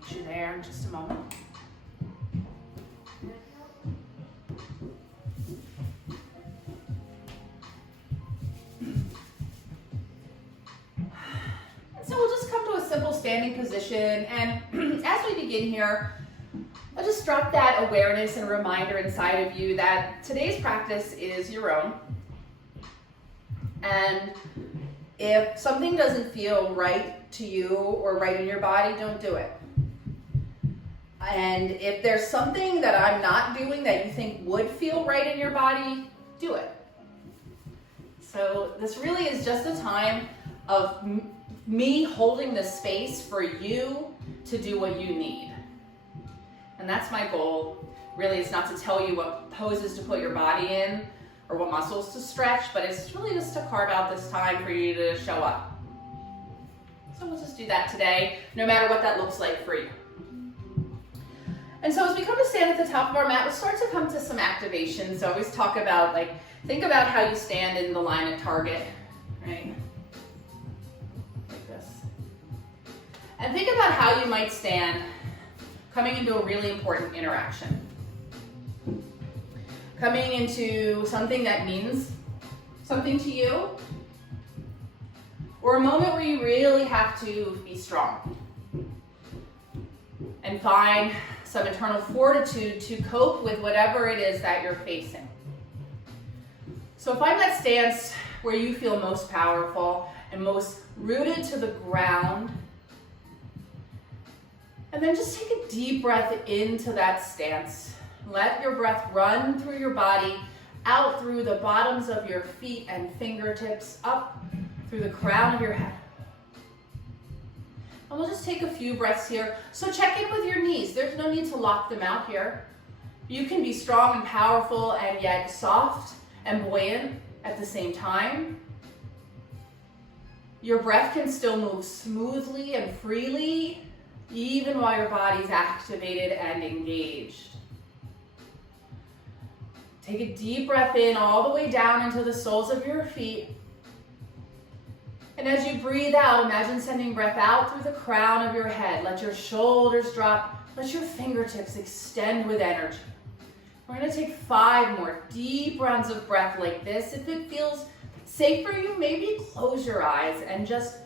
meet you there in just a moment. So we'll just come to a simple standing position, and as we begin here, I'll just drop that awareness and reminder inside of you that today's practice is your own. And if something doesn't feel right to you or right in your body, don't do it. And if there's something that I'm not doing that you think would feel right in your body, do it. So this really is just a time of me holding the space for you to do what you need. And that's my goal. Really, it's not to tell you what poses to put your body in or what muscles to stretch, but it's really just to carve out this time for you to show up. So we'll just do that today, no matter what that looks like for you. And so as we come to stand at the top of our mat, we'll start to come to some activation. So I always talk about, think about how you stand in the line at target, right? Like this. And think about how you might stand coming into a really important interaction. Coming into something that means something to you, or a moment where you really have to be strong and find some internal fortitude to cope with whatever it is that you're facing. So find that stance where you feel most powerful and most rooted to the ground. And then just take a deep breath into that stance. Let your breath run through your body, out through the bottoms of your feet and fingertips, up through the crown of your head. And we'll just take a few breaths here. So check in with your knees. There's no need to lock them out here. You can be strong and powerful and yet soft and buoyant at the same time. Your breath can still move smoothly and freely, even while your body's activated and engaged. Take a deep breath in all the way down into the soles of your feet. And as you breathe out, imagine sending breath out through the crown of your head. Let your shoulders drop. Let your fingertips extend with energy. We're going to take 5 more deep rounds of breath like this. If it feels safe for you, maybe close your eyes and just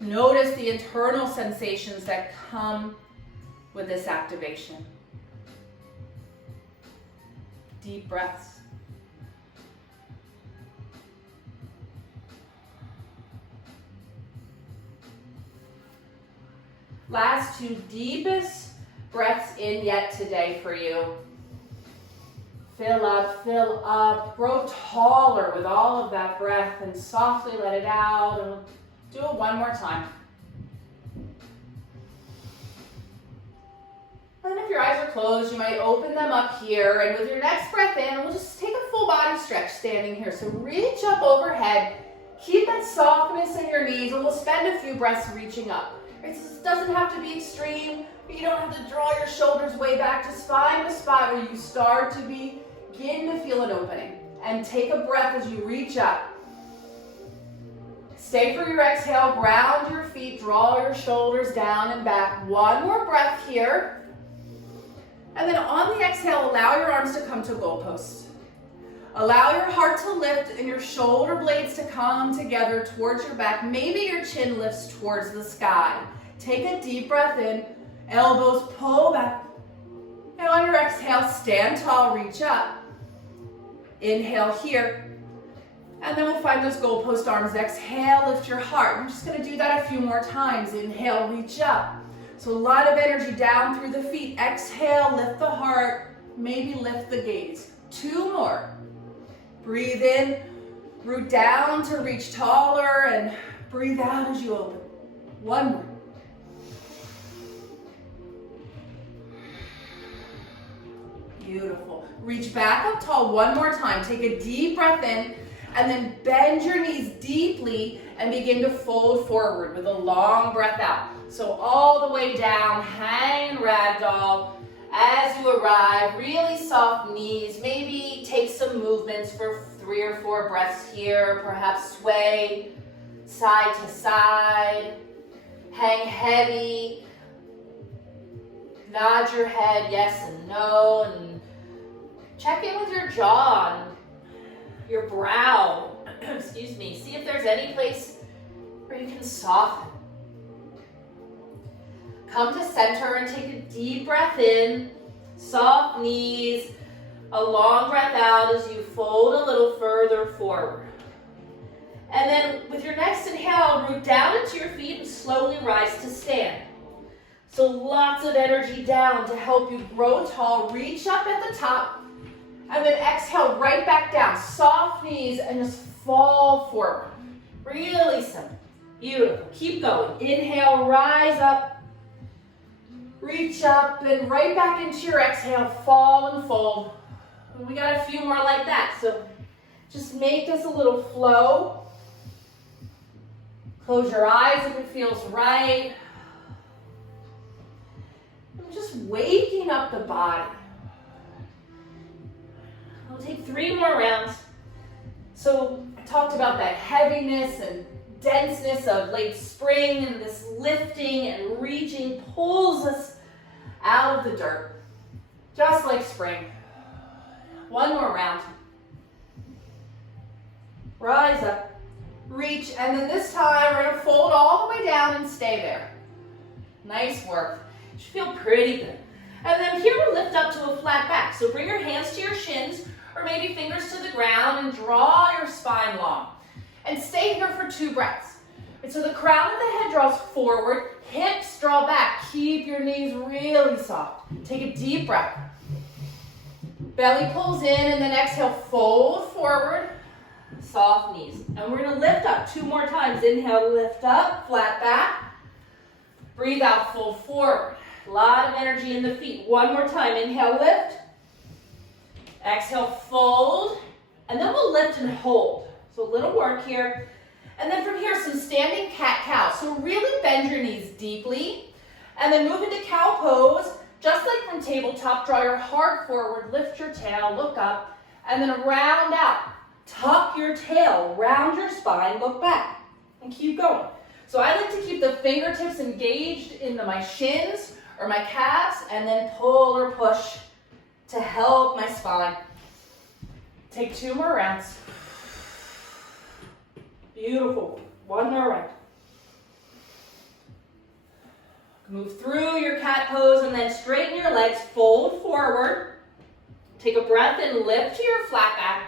notice the internal sensations that come with this activation. Deep breaths. Last 2 deepest breaths in yet today for you. Fill up, grow taller with all of that breath and softly let it out. And we'll do it one more time. And if your eyes are closed, you might open them up here. And with your next breath in, we'll just take a full body stretch standing here. So reach up overhead. Keep that softness in your knees, and we'll spend a few breaths reaching up. Right, so this doesn't have to be extreme. You don't have to draw your shoulders way back. Just find a spot where you start to begin to feel an opening. And take a breath as you reach up. Stay for your exhale. Ground your feet. Draw your shoulders down and back. One more breath here. And then on the exhale, allow your arms to come to goalposts. Allow your heart to lift and your shoulder blades to come together towards your back. Maybe your chin lifts towards the sky. Take a deep breath in. Elbows pull back. And on your exhale, stand tall, reach up. Inhale here. And then we'll find those goalpost arms. Exhale, lift your heart. I'm just going to do that a few more times. Inhale, reach up. So a lot of energy down through the feet. Exhale, lift the heart. Maybe lift the gaze. 2 more. Breathe in, root down to reach taller, and breathe out as you open. 1 more. Beautiful. Reach back up tall 1 more time. Take a deep breath in, and then bend your knees deeply and begin to fold forward with a long breath out. So all the way down, hang ragdoll. As you arrive, really soft knees. Maybe take some movements for 3 or 4 breaths here. Perhaps sway side to side. Hang heavy. Nod your head yes and no, and check in with your jaw and your brow. Excuse me. See if there's any place where you can soften. Come to center and take a deep breath in, soft knees, a long breath out as you fold a little further forward. And then with your next inhale, root down into your feet and slowly rise to stand. So lots of energy down to help you grow tall. Reach up at the top and then exhale right back down. Soft knees and just fall forward. Really simple. Beautiful. Keep going. Inhale, rise up. Reach up and right back into your exhale. Fall and fold. And we got a few more like that. So just make this a little flow. Close your eyes if it feels right. And just waking up the body. I'll take 3 more rounds. So I talked about that heaviness and denseness of late spring, and this lifting and reaching pulls us out of the dirt, just like spring. 1 more round. Rise up, reach, and then this time we're going to fold all the way down and stay there. Nice work. You should feel pretty good. And then here we'll lift up to a flat back. So bring your hands to your shins, or maybe fingers to the ground, and draw your spine long. And stay here for 2 breaths. And so the crown of the head draws forward, hips draw back. Keep your knees really soft. Take a deep breath. Belly pulls in, and then exhale, fold forward, soft knees. And we're gonna lift up 2 more times. Inhale, lift up, flat back. Breathe out, fold forward. A lot of energy in the feet. 1 more time. Inhale, lift. Exhale, fold. And then we'll lift and hold. So a little work here. And then from here, some standing cat-cow. So really bend your knees deeply. And then move into cow pose. Just like from tabletop, draw your heart forward, lift your tail, look up, and then round out. Tuck your tail, round your spine, look back, and keep going. So I like to keep the fingertips engaged into my shins or my calves, and then pull or push to help my spine. Take 2 more rounds. Beautiful. 1 more round. Move through your cat pose and then straighten your legs, fold forward. Take a breath in, lift to your flat back.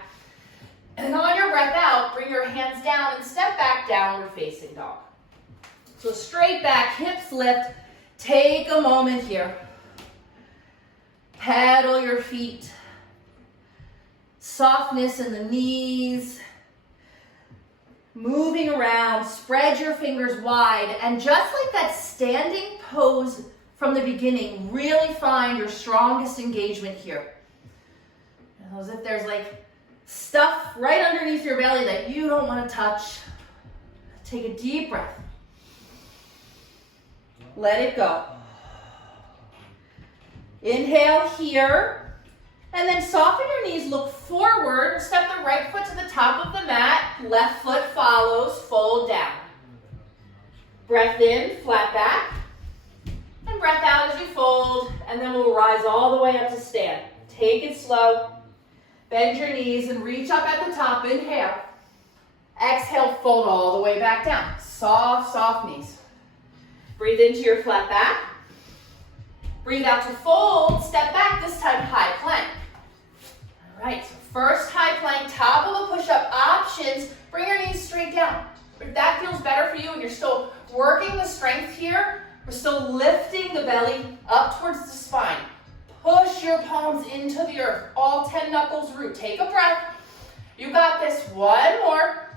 And on your breath out, bring your hands down and step back, downward facing dog. So straight back, hips lift. Take a moment here. Pedal your feet. Softness in the knees. Moving around, spread your fingers wide, and just like that standing pose from the beginning, really find your strongest engagement here. As if there's like stuff right underneath your belly that you don't want to touch. Take a deep breath. Let it go. Inhale here. And then soften your knees, look forward, step the right foot to the top of the mat, left foot follows, fold down. Breath in, flat back, and breath out as you fold, and then we'll rise all the way up to stand. Take it slow, bend your knees and reach up at the top, inhale. Exhale, fold all the way back down. Soft, soft knees. Breathe into your flat back. Breathe out to fold, step back, this time high plank. All right, so first high plank, top of a push-up, options, bring your knees straight down. If that feels better for you and you're still working the strength here, we're still lifting the belly up towards the spine. Push your palms into the earth, all 10 knuckles root. Take a breath. You got this, 1 more.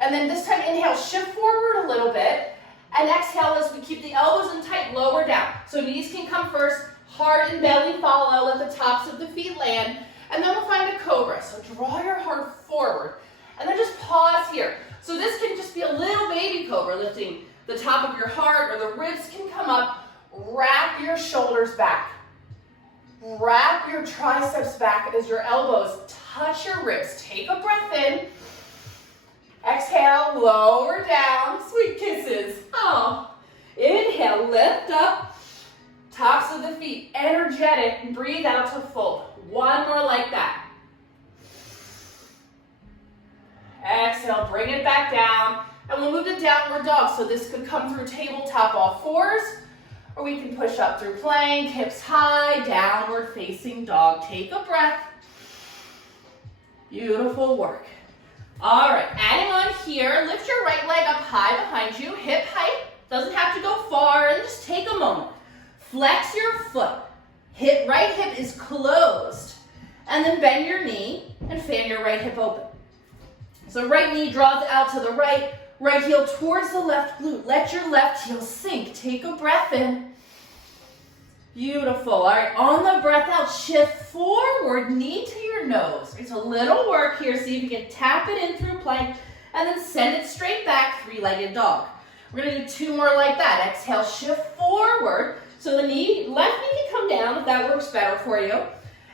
And then this time, inhale, shift forward a little bit. And exhale as we keep the elbows in tight, lower down. So knees can come first, heart and belly follow, let the tops of the feet land. And then we'll find a cobra. So draw your heart forward. And then just pause here. So this can just be a little baby cobra, lifting the top of your heart, or the ribs can come up. Wrap your shoulders back. Wrap your triceps back as your elbows touch your ribs. Take a breath in. Exhale, lower down, sweet kisses. Oh. Inhale, lift up. Tops of the feet, energetic, and breathe out to fold. One more like that. Exhale, bring it back down, and we'll move to downward dog. So this could come through tabletop all fours, or we can push up through plank, hips high, downward facing dog. Take a breath. Beautiful work. All right, adding on here, lift your right leg up high behind you, hip height. Doesn't have to go far, and just take a moment. Flex your foot. Right hip is closed. And then bend your knee and fan your right hip open. So right knee draws out to the right, right heel towards the left glute. Let your left heel sink. Take a breath in. Beautiful. All right, on the breath out, shift forward, knee to your nose. It's a little work here. See if you can tap it in through plank and then send it straight back, three-legged dog. We're gonna do two more like that. Exhale, shift forward. So the left knee can come down if that works better for you.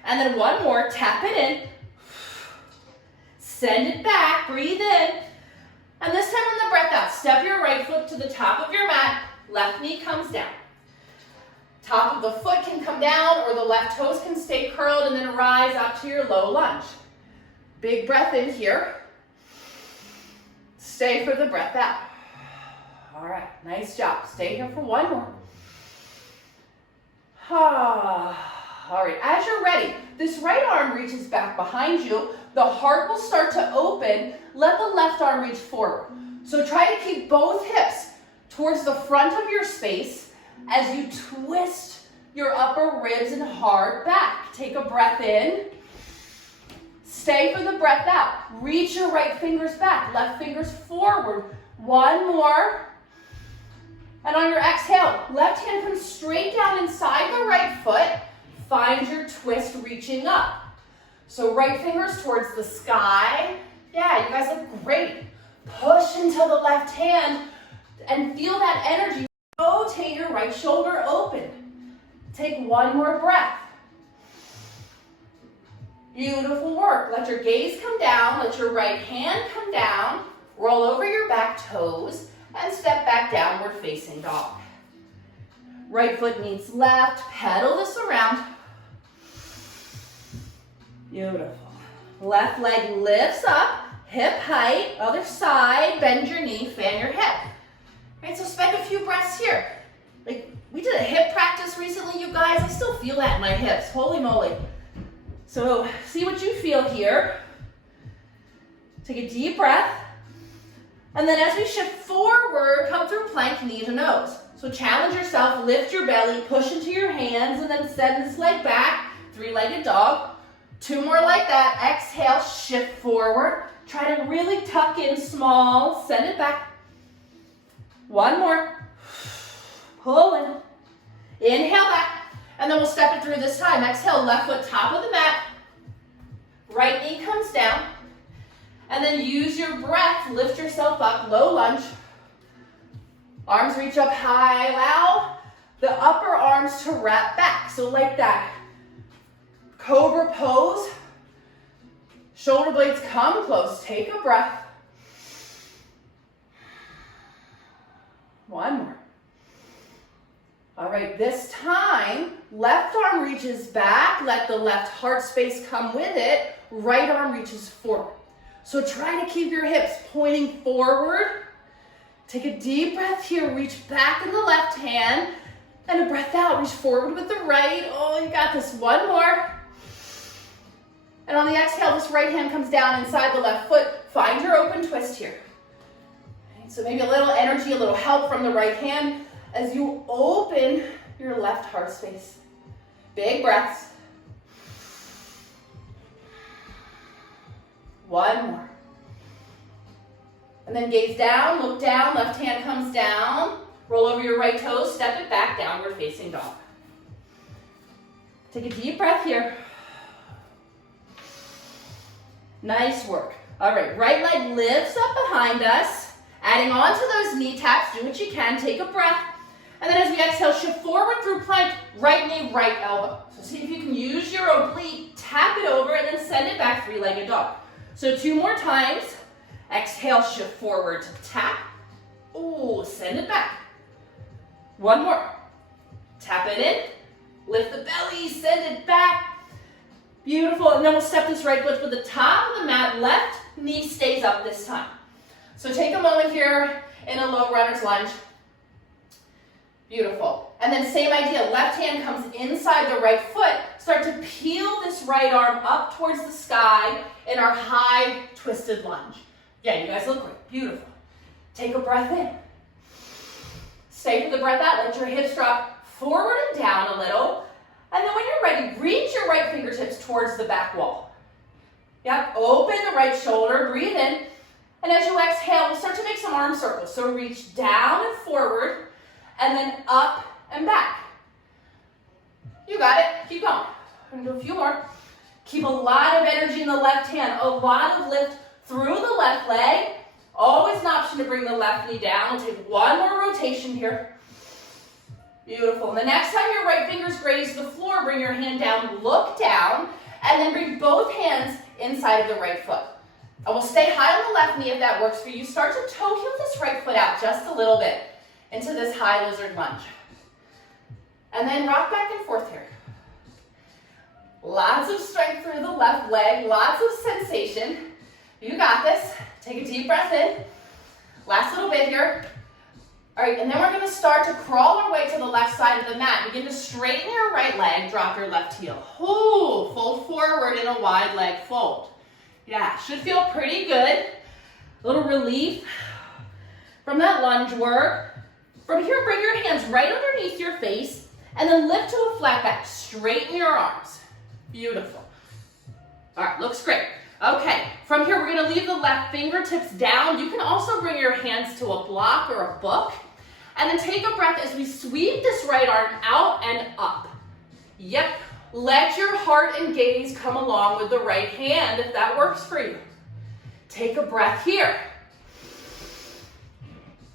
And then one more, tap it in. Send it back, breathe in. And this time on the breath out, step your right foot to the top of your mat, left knee comes down. Top of the foot can come down or the left toes can stay curled and then rise up to your low lunge. Big breath in here. Stay for the breath out. All right, nice job. Stay here for one more. All right, as you're ready, this right arm reaches back behind you. The heart will start to open. Let the left arm reach forward. So try to keep both hips towards the front of your space as you twist your upper ribs and heart back. Take a breath in. Stay for the breath out. Reach your right fingers back, left fingers forward. One more. And on your exhale, left hand comes straight down inside the right foot. Find your twist reaching up. So right fingers towards the sky. Yeah, you guys look great. Push into the left hand and feel that energy. Rotate your right shoulder open. Take one more breath. Beautiful work. Let your gaze come down. Let your right hand come down. Roll over your back toes and step back downward facing dog. Right foot meets left. Pedal this around. Beautiful. Left leg lifts up. Hip height. Other side. Bend your knee. Fan your hip. Right, so spend a few breaths here. Like, we did a hip practice recently, you guys. I still feel that in my hips. Holy moly. So see what you feel here. Take a deep breath. And then as we shift forward, come through plank, knee to nose. So challenge yourself, lift your belly, push into your hands, and then send this leg back, three-legged dog. Two more like that. Exhale, shift forward. Try to really tuck in small, send it back. One more. Pull in. Inhale back. And then we'll step it through this time. Exhale, left foot top of the mat. Right knee comes down. And then use your breath. Lift yourself up. Low lunge. Arms reach up high. Allow the upper arms to wrap back. So like that. Cobra pose. Shoulder blades come close. Take a breath. One more. All right, this time, left arm reaches back. Let the left heart space come with it. Right arm reaches forward. So try to keep your hips pointing forward. Take a deep breath here. Reach back in the left hand. And a breath out. Reach forward with the right. Oh, you got this. One more. And on the exhale, this right hand comes down inside the left foot. Find your open twist here. So maybe a little energy, a little help from the right hand as you open your left heart space. Big breaths. One more. And then gaze down, look down, left hand comes down. Roll over your right toes, step it back, downward facing dog. Take a deep breath here. Nice work. All right, right leg lifts up behind us. Adding on to those knee taps, do what you can, take a breath. And then as we exhale, shift forward through plank, right knee, right elbow. So see if you can use your oblique, tap it over, and then send it back, three-legged dog. So two more times. Exhale, shift forward to tap. Ooh, send it back. One more. Tap it in. Lift the belly, send it back. Beautiful, and then we'll step this right foot to the top of the mat. Left knee stays up this time. So take a moment here in a low runner's lunge. Beautiful. And then same idea, left hand comes inside the right foot. Start to peel this right arm up towards the sky in our high twisted lunge. Yeah, you guys look great. Beautiful. Take a breath in. Stay for the breath out. Let your hips drop forward and down a little. And then when you're ready, reach your right fingertips towards the back wall. Yep, open the right shoulder, breathe in. And as you exhale, we'll start to make some arm circles. So reach down and forward, and then up and back. You got it. Keep going. I'm gonna do a few more. Keep a lot of energy in the left hand, a lot of lift through the left leg. Always an option to bring the left knee down. We'll take one more rotation here. Beautiful. And the next time your right fingers graze the floor, bring your hand down, look down, and then bring both hands inside of the right foot. And we'll stay high on the left knee if that works for you. Start to toe heel this right foot out just a little bit into this high lizard lunge. And then rock back and forth here. Lots of strength through the left leg, lots of sensation. You got this. Take a deep breath in. Last little bit here. All right, and then we're gonna start to crawl our way to the left side of the mat. Begin to straighten your right leg, drop your left heel. Ooh, fold forward in a wide leg fold. Yeah, should feel pretty good. A little relief from that lunge work. From here, bring your hands right underneath your face and then lift to a flat back. Straighten your arms. Beautiful. All right, looks great. Okay, from here, we're gonna leave the left fingertips down. You can also bring your hands to a block or a book. And then take a breath as we sweep this right arm out and up. Yep, let your heart and gaze come along with the right hand if that works for you. Take a breath here.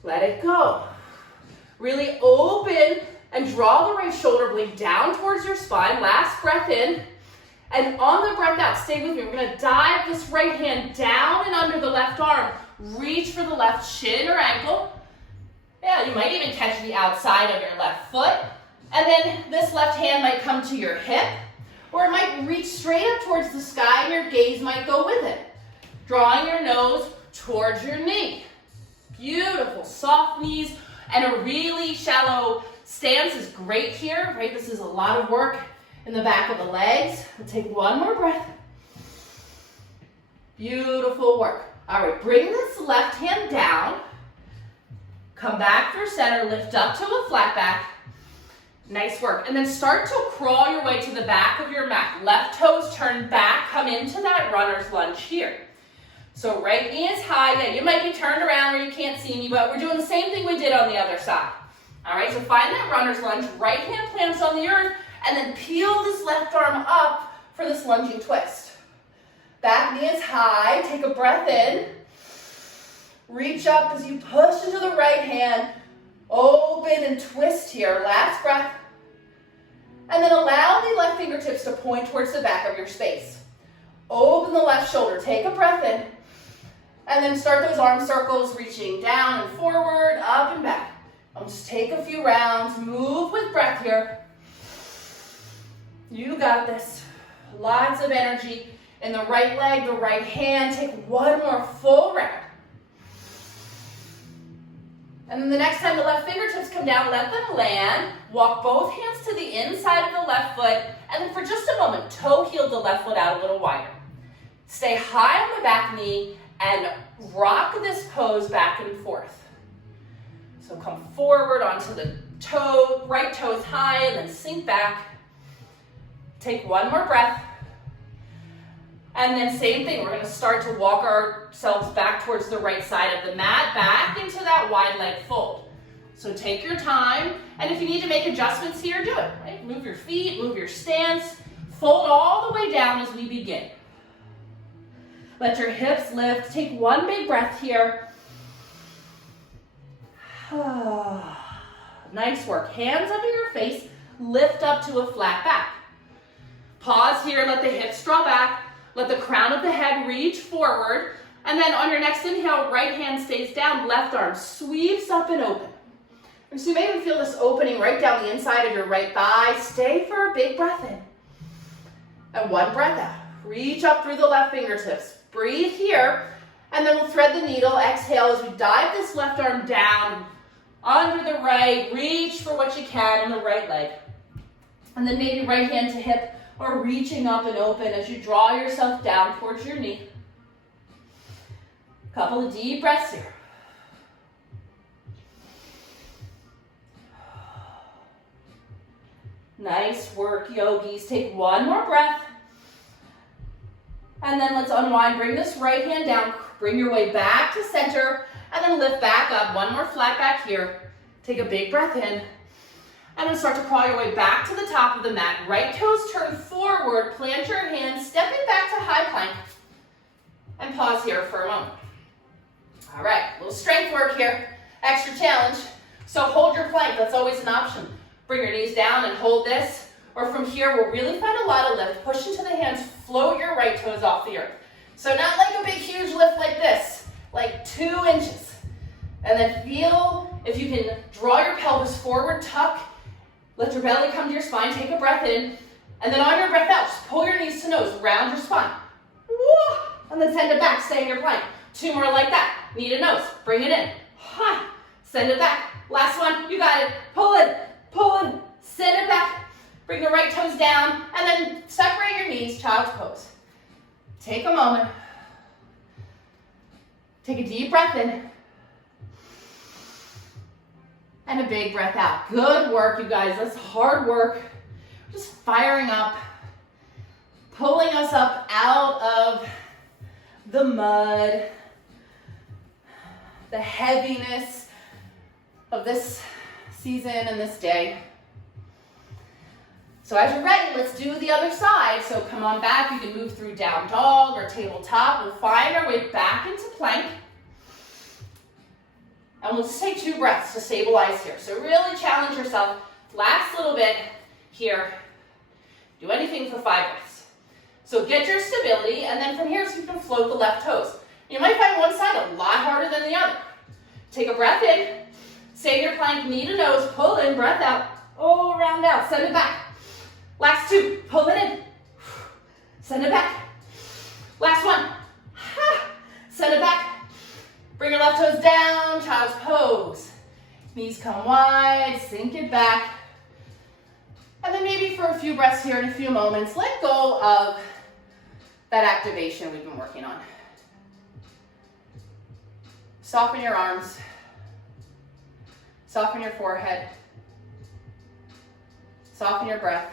Let it go. Really open and draw the right shoulder blade down towards your spine. Last breath in. And on the breath out, stay with me. We're gonna dive this right hand down and under the left arm. Reach for the left shin or ankle. Yeah, you might even catch the outside of your left foot. And then this left hand might come to your hip, or it might reach straight up towards the sky and your gaze might go with it. Drawing your nose towards your knee. Beautiful, soft knees, and a really shallow stance is great here, right? This is a lot of work in the back of the legs. We'll take one more breath. Beautiful work. All right, bring this left hand down. Come back through center, lift up to a flat back. Nice work. And then start to crawl your way to the back of your mat. Left toes turn back, come into that runner's lunge here. So right knee is high. Yeah, you might be turned around where you can't see me, but we're doing the same thing we did on the other side. All right, so find that runner's lunge. Right hand plants on the earth, and then peel this left arm up for this lunging twist. Back knee is high. Take a breath in. Reach up as you push into the right hand. Open and twist here. Last breath. And then allow the left fingertips to point towards the back of your space. Open the left shoulder. Take a breath in. And then start those arm circles, reaching down and forward, up and back. I'll just take a few rounds. Move with breath here. You got this. Lots of energy in the right leg, the right hand. Take one more full round. And then the next time the left fingertips come down, let them land. Walk both hands to the inside of the left foot. And then for just a moment, toe heel the left foot out a little wider. Stay high on the back knee and rock this pose back and forth. So come forward onto the toe, right toes high, and then sink back. Take one more breath. And then same thing, we're gonna start to walk ourselves back towards the right side of the mat, back into that wide leg fold. So take your time, and if you need to make adjustments here, do it, right? Move your feet, move your stance, fold all the way down as we begin. Let your hips lift, take one big breath here. Nice work, hands under your face, lift up to a flat back. Pause here, let the hips draw back. Let the crown of the head reach forward. And then on your next inhale, right hand stays down, left arm sweeps up and open. And so you may even feel this opening right down the inside of your right thigh. Stay for a big breath in. And one breath out. Reach up through the left fingertips. Breathe here. And then we'll thread the needle. Exhale as we dive this left arm down under the right. Reach for what you can on the right leg. And then maybe right hand to hip or reaching up and open as you draw yourself down towards your knee. Couple of deep breaths here. Nice work, yogis. Take one more breath. And then let's unwind. Bring this right hand down. Bring your way back to center. And then lift back up. One more flat back here. Take a big breath in. And then start to crawl your way back to the top of the mat. Right toes turn forward. Plant your hands. Stepping back to high plank. And pause here for a moment. All right, a little strength work here. Extra challenge. So hold your plank. That's always an option. Bring your knees down and hold this. Or from here, we'll really find a lot of lift. Push into the hands. Float your right toes off the earth. So not like a big, huge lift like this. Like 2 inches. And then feel if you can draw your pelvis forward, tuck. Let your belly come to your spine. Take a breath in. And then on your breath out, just pull your knees to nose. Round your spine. Woo! And then send it back. Stay in your plank. 2 more like that. Knee to nose. Bring it in. Send it back. Last one. You got it. Pull it. Pull it. Send it back. Bring the right toes down. And then separate your knees. Child's pose. Take a moment. Take a deep breath in. And a big breath out. Good work, you guys. That's hard work. Just firing up. Pulling us up out of the mud. The heaviness of this season and this day. So as you're ready, let's do the other side. So come on back. You can move through down dog or tabletop. We'll find our way back into plank. And we'll just take 2 breaths to stabilize here. So really challenge yourself. Last little bit here. Do anything for 5 breaths. So get your stability, and then from here, so you can float the left toes. You might find one side a lot harder than the other. Take a breath in. Stay in your plank, knee to nose. Pull in, breath out. Oh, round out. Send it back. Last 2. Pull it in. Send it back. Last 1. Send it back. Bring your left toes down, child's pose. Knees come wide, sink it back. And then maybe for a few breaths here in a few moments, let go of that activation we've been working on. Soften your arms. Soften your forehead. Soften your breath.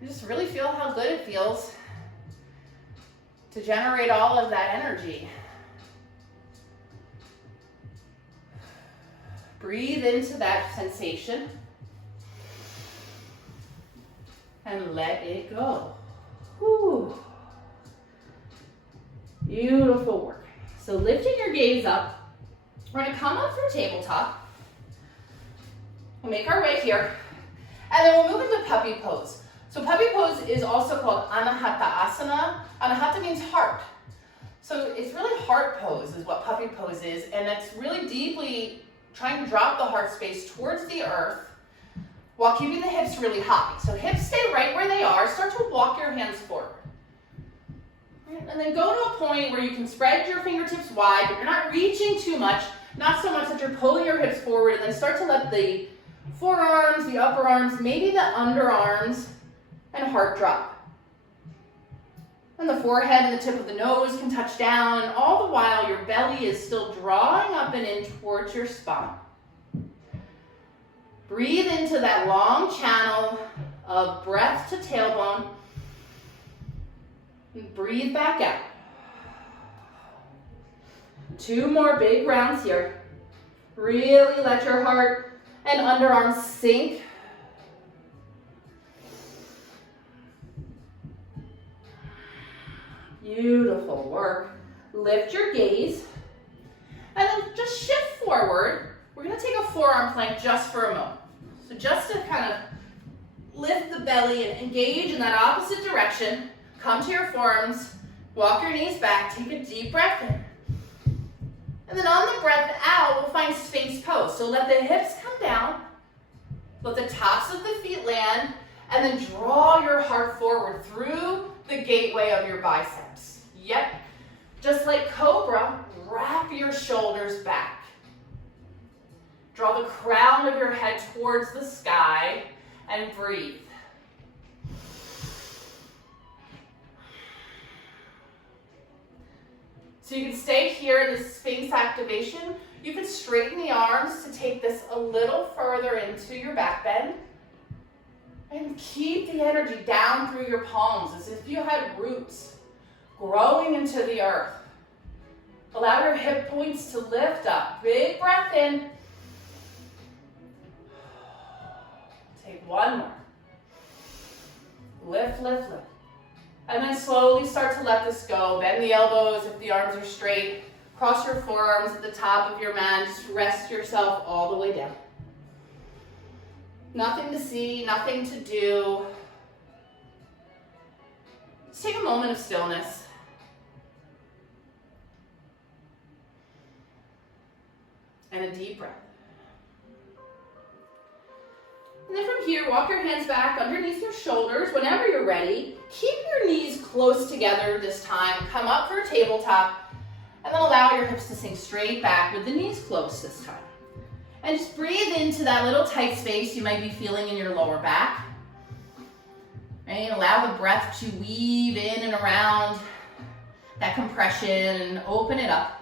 You just really feel how good it feels to generate all of that energy. Breathe into that sensation and let it go. Whew. Beautiful work. So lifting your gaze up, we're gonna come up through tabletop. We'll make our way here, and then we'll move into puppy pose. So puppy pose is also called Anahata Asana. Anahata means heart. So it's really heart pose is what puppy pose is, and it's really deeply trying to drop the heart space towards the earth while keeping the hips really high. So hips stay right where they are. Start to walk your hands forward. And then go to a point where you can spread your fingertips wide, but you're not reaching too much, not so much that you're pulling your hips forward, and then start to let the forearms, the upper arms, maybe the underarms, and heart drop. And the forehead and the tip of the nose can touch down, and all the while your belly is still drawing up and in towards your spine. Breathe into that long channel of breath to tailbone. And breathe back out. 2 more big rounds here. Really let your heart and underarms sink. Beautiful work. Lift your gaze. And then just shift forward. We're going to take a forearm plank just for a moment. So just to kind of lift the belly and engage in that opposite direction. Come to your forearms. Walk your knees back. Take a deep breath in. And then on the breath out, we'll find Sphinx pose. So let the hips come down, let the tops of the feet land, and then draw your heart forward through the gateway of your biceps. Yep, just like Cobra, wrap your shoulders back. Draw the crown of your head towards the sky and breathe. So you can stay here in the Sphinx activation. You can straighten the arms to take this a little further into your back bend. And keep the energy down through your palms as if you had roots growing into the earth. Allow your hip points to lift up. Big breath in. Take one more. Lift, lift, lift. And then slowly start to let this go. Bend the elbows if the arms are straight. Cross your forearms at the top of your mat. Just rest yourself all the way down. Nothing to see, nothing to do. Just take a moment of stillness. And a deep breath. And then from here, walk your hands back underneath your shoulders whenever you're ready. Keep your knees close together this time. Come up for a tabletop. And then allow your hips to sink straight back with the knees close this time. And just breathe into that little tight space you might be feeling in your lower back. Right? Allow the breath to weave in and around that compression and open it up.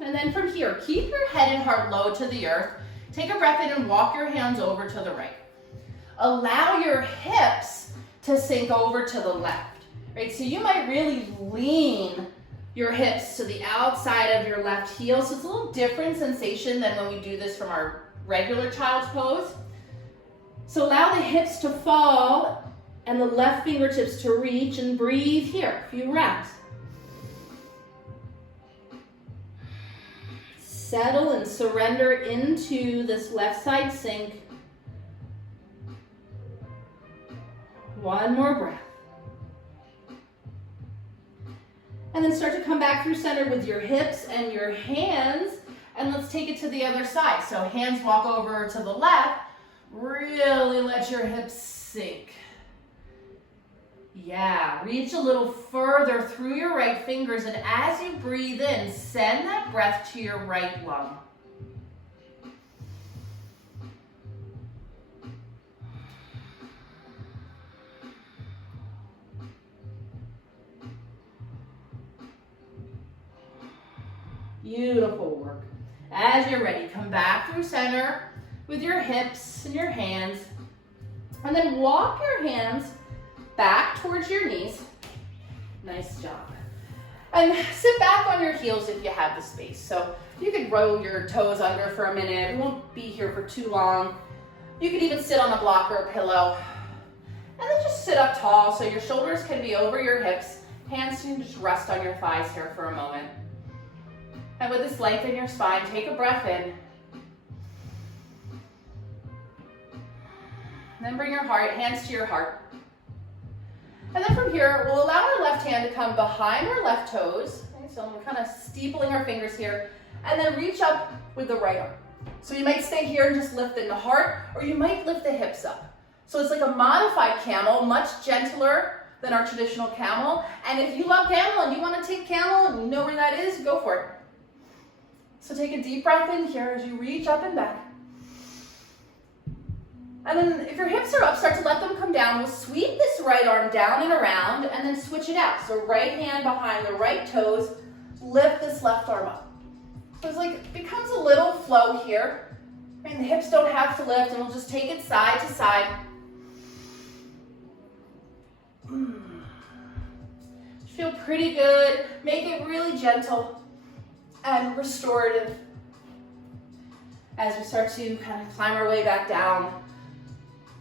And then from here, keep your head and heart low to the earth. Take a breath in and walk your hands over to the right. Allow your hips to sink over to the left. Right? So you might really lean your hips to the outside of your left heel. So it's a little different sensation than when we do this from our regular child's pose. So allow the hips to fall and the left fingertips to reach, and breathe here. A few rounds. Settle and surrender into this left side sink. One more breath. And then start to come back through center with your hips and your hands. And let's take it to the other side. So hands walk over to the left. Really let your hips sink. Yeah, reach a little further through your right fingers. And as you breathe in, send that breath to your right lung. Beautiful work. As you're ready, come back through center with your hips and your hands. And then walk your hands back towards your knees. Nice job. And sit back on your heels if you have the space. So you could roll your toes under for a minute. We won't be here for too long. You could even sit on a block or a pillow. And then just sit up tall so your shoulders can be over your hips. Hands can just rest on your thighs here for a moment. And with this length in your spine, take a breath in. And then bring your hands to your heart. And then from here, we'll allow our left hand to come behind our left toes. Okay, so we're kind of steepling our fingers here. And then reach up with the right arm. So you might stay here and just lift in the heart, or you might lift the hips up. So it's like a modified camel, much gentler than our traditional camel. And if you love camel and you want to take camel and you know where that is, go for it. So take a deep breath in here as you reach up and back. And then if your hips are up, start to let them come down. We'll sweep this right arm down and around and then switch it out. So right hand behind the right toes, lift this left arm up. So it's like, it becomes a little flow here. And the hips don't have to lift, and we'll just take it side to side. Feel pretty good. Make it really gentle and restorative as we start to kind of climb our way back down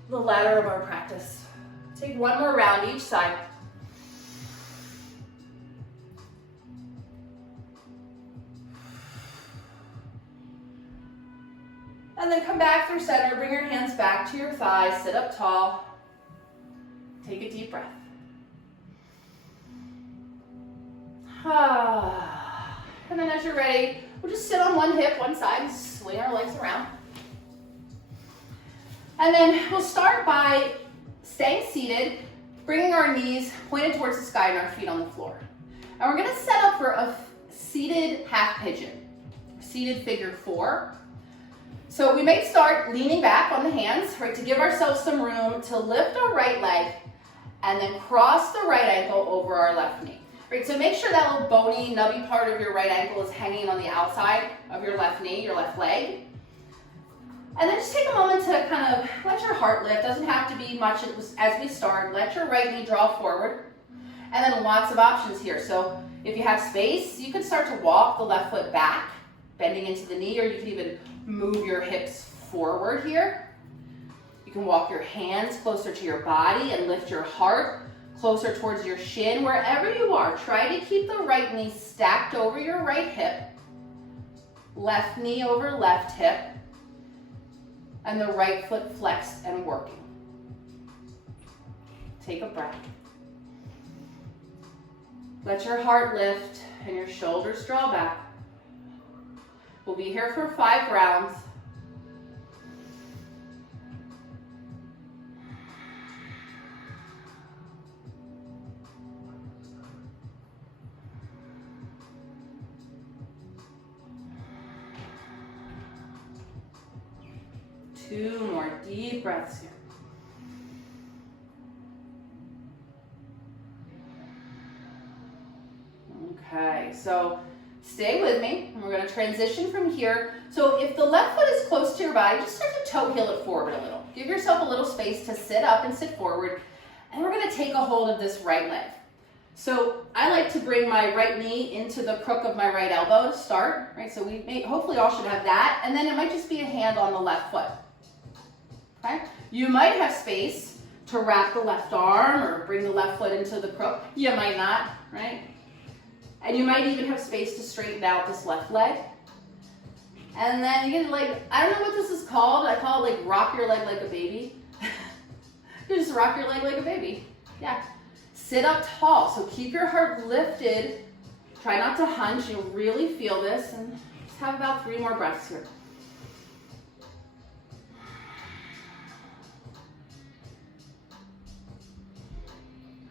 the ladder of our practice. Take one more round each side. And then come back through center, bring your hands back to your thighs, sit up tall. Take a deep breath. And then as you're ready, we'll just sit on one hip, one side, and swing our legs around. And then we'll start by staying seated, bringing our knees pointed towards the sky and our feet on the floor. And we're gonna set up for a seated half pigeon, seated figure 4. So we may start leaning back on the hands, right, to give ourselves some room to lift our right leg and then cross the right ankle over our left knee. Right, so make sure that little bony, nubby part of your right ankle is hanging on the outside of your left knee, your left leg. And then just take a moment to kind of let your heart lift. Doesn't have to be much as we start. Let your right knee draw forward. And then lots of options here. So if you have space, you can start to walk the left foot back, bending into the knee, or you can even move your hips forward here. You can walk your hands closer to your body and lift your heart closer towards your shin. Wherever you are, try to keep the right knee stacked over your right hip, left knee over left hip, and the right foot flexed and working. Take a breath. Let your heart lift and your shoulders draw back. We'll be here for 5 rounds. Two more deep breaths here. Okay, so stay with me. And we're going to transition from here. So if the left foot is close to your body, just start to toe heel it forward a little. Give yourself a little space to sit up and sit forward. And we're going to take a hold of this right leg. So I like to bring my right knee into the crook of my right elbow to start, right? So hopefully all should have that. And then it might just be a hand on the left foot. Okay? You might have space to wrap the left arm or bring the left foot into the crook. You might not, right? And you might even have space to straighten out this left leg. And then you can I don't know what this is called. I call it rock your leg like a baby. You just rock your leg like a baby. Yeah. Sit up tall. So keep your heart lifted. Try not to hunch. You'll really feel this. And just have about 3 more breaths here.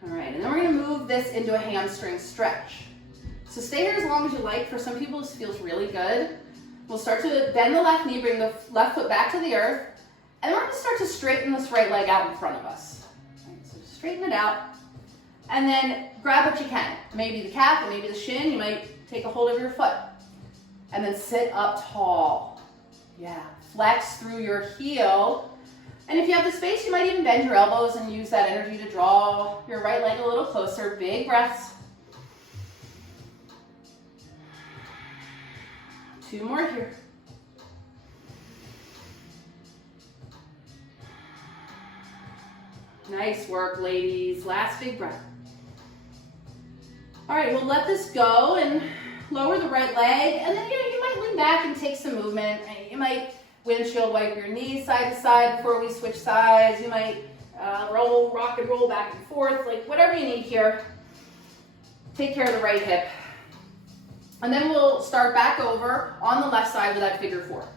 All right, and then we're going to move this into a hamstring stretch. So stay here as long as you like. For some people, this feels really good. We'll start to bend the left knee, bring the left foot back to the earth, and then we're going to start to straighten this right leg out in front of us. All right, so straighten it out, and then grab what you can. Maybe the calf, or maybe the shin. You might take a hold of your foot, and then sit up tall. Yeah, flex through your heel. And if you have the space, you might even bend your elbows and use that energy to draw your right leg a little closer. Big breaths. 2 more here. Nice work, ladies. Last big breath. All right, we'll let this go and lower the right leg. And then you might lean back and take some movement. You might windshield wipe your knees side to side before we switch sides. You might rock and roll back and forth, like whatever you need here. Take care of the right hip. And then we'll start back over on the left side with that figure 4.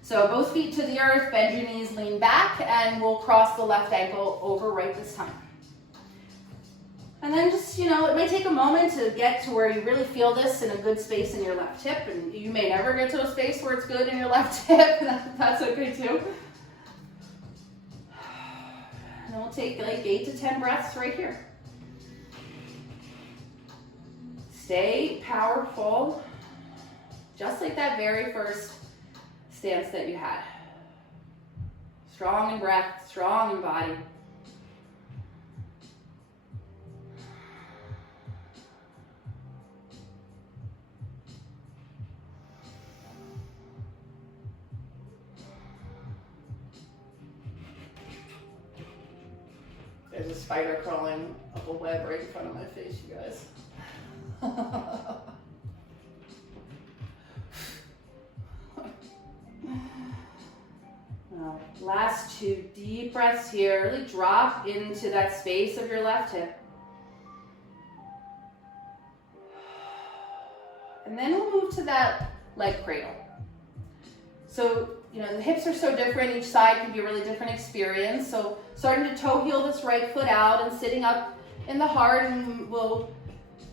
So both feet to the earth, bend your knees, lean back, and we'll cross the left ankle over right this time. And then just, it may take a moment to get to where you really feel this in a good space in your left hip, and you may never get to a space where it's good in your left hip. That's okay too. And then we'll take like 8 to 10 breaths right here. Stay powerful, just like that very first stance that you had. Strong in breath, strong in body. There's a spider crawling up a web right in front of my face, you guys. Now, last 2 deep breaths here. Really drop into that space of your left hip. to that leg cradle. So, the hips are so different. Each side can be a really different experience. So starting to toe heel this right foot out and sitting up in the heart, and we'll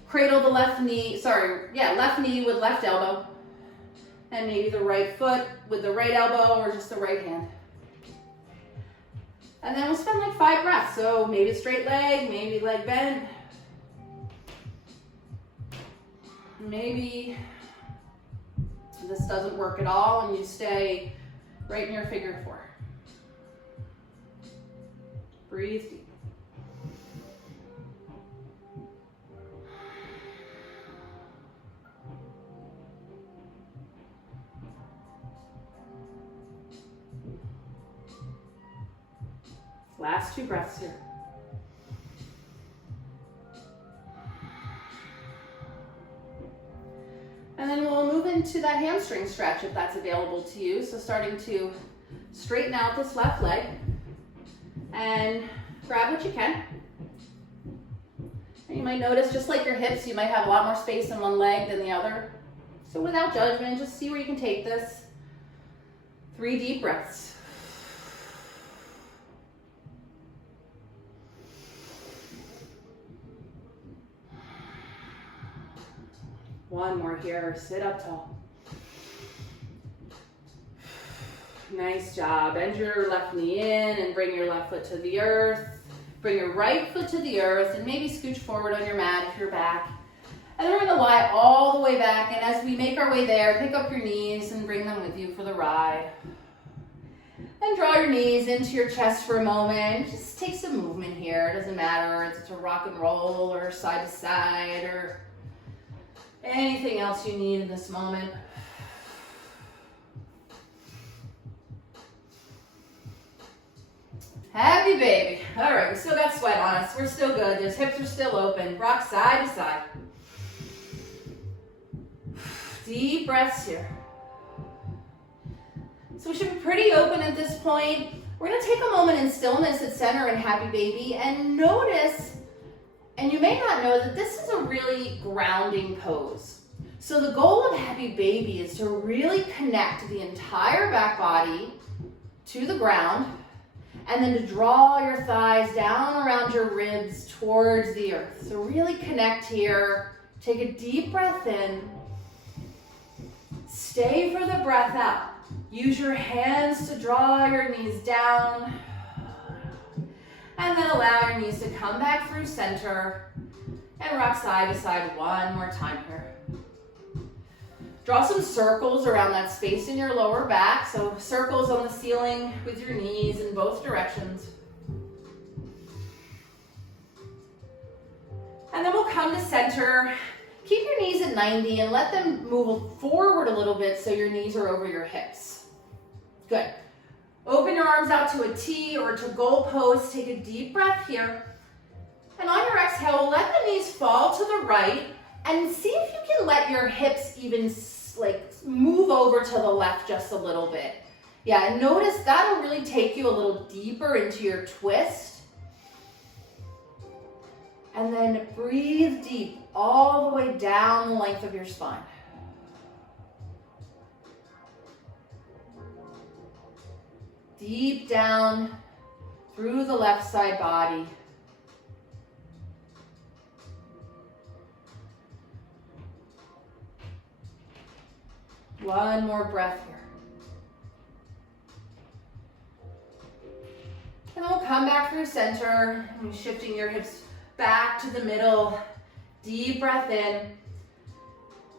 cradle the left knee with left elbow. And maybe the right foot with the right elbow or just the right hand. And then we'll spend like 5 breaths. So maybe straight leg, maybe leg bent. Maybe this doesn't work at all and you stay right in your figure 4. Breathe deep. Last 2 breaths here. And then we'll move into that hamstring stretch if that's available to you. So starting to straighten out this left leg and grab what you can. And you might notice, just like your hips, you might have a lot more space in one leg than the other. So without judgment, just see where you can take this. 3 deep breaths. One more here, sit up tall. Nice job. Bend your left knee in and bring your left foot to the earth. Bring your right foot to the earth and maybe scooch forward on your mat if you're back. And then we're gonna lie all the way back, and as we make our way there, pick up your knees and bring them with you for the ride. And draw your knees into your chest for a moment. Just take some movement here. It doesn't matter if it's a rock and roll or side to side or anything else you need in this moment. Happy baby. All right, we still got sweat on us. We're still good. Those hips are still open. Rock side to side. Deep breaths here. So we should be pretty open at this point. We're gonna take a moment in stillness at center and happy baby and notice, and you may not know that this is a really grounding pose. So the goal of happy baby is to really connect the entire back body to the ground and then to draw your thighs down around your ribs towards the earth. So really connect here. Take a deep breath in. Stay for the breath out. Use your hands to draw your knees down. And then allow your knees to come back through center and rock side to side one more time here. Draw some circles around that space in your lower back. So circles on the ceiling with your knees in both directions. And then we'll come to center. Keep your knees at 90 and let them move forward a little bit so your knees are over your hips. Good. Open your arms out to a T or to goal pose. Take a deep breath here. And on your exhale, let the knees fall to the right and see if you can let your hips even move over to the left just a little bit. Yeah, and notice that'll really take you a little deeper into your twist. And then breathe deep all the way down the length of your spine. Deep down through the left side body. One more breath here. And then we'll come back through center, and shifting your hips back to the middle. Deep breath in.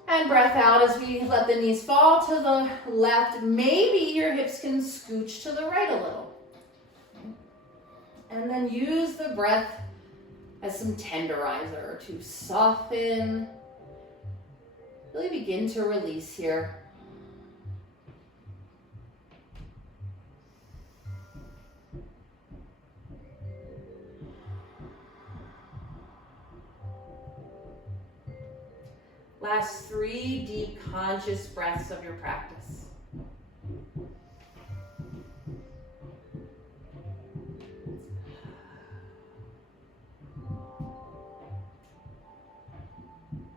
And breath out as we let the knees fall to the left. Maybe your hips can scooch to the right a little. And then use the breath as some tenderizer to soften. Really begin to release here. Last 3 deep conscious breaths of your practice.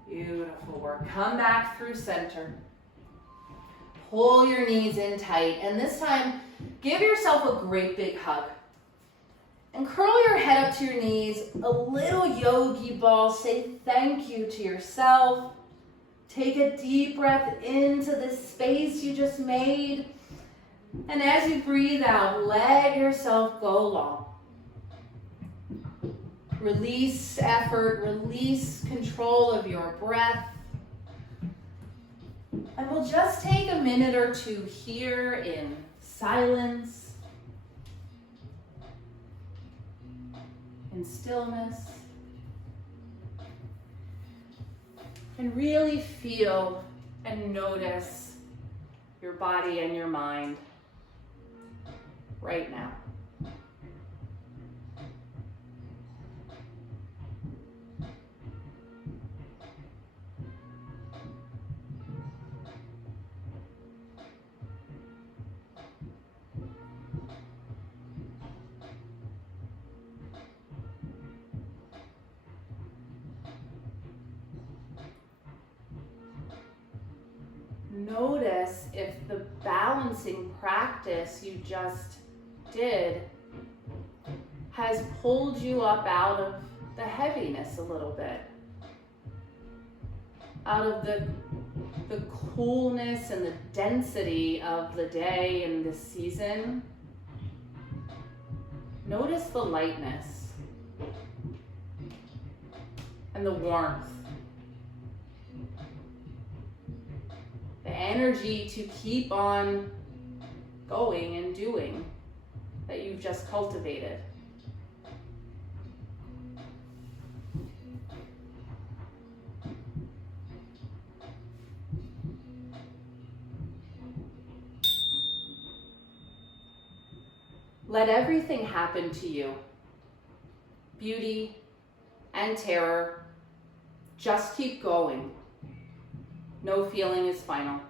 Beautiful. Beautiful work. Come back through center. Pull your knees in tight, and this time, give yourself a great big hug. And curl your head up to your knees, a little yogi ball. Say thank you to yourself. Take a deep breath into this space you just made. And as you breathe out, let yourself go long. Release effort, release control of your breath. And we'll just take a minute or two here in silence, in stillness, and really feel and notice your body and your mind right now. Notice if the balancing practice you just did has pulled you up out of the heaviness a little bit, out of the coolness and the density of the day and the season. Notice the lightness and the warmth. The energy to keep on going and doing that you've just cultivated. Let everything happen to you. Beauty and terror. Just keep going. No feeling is final.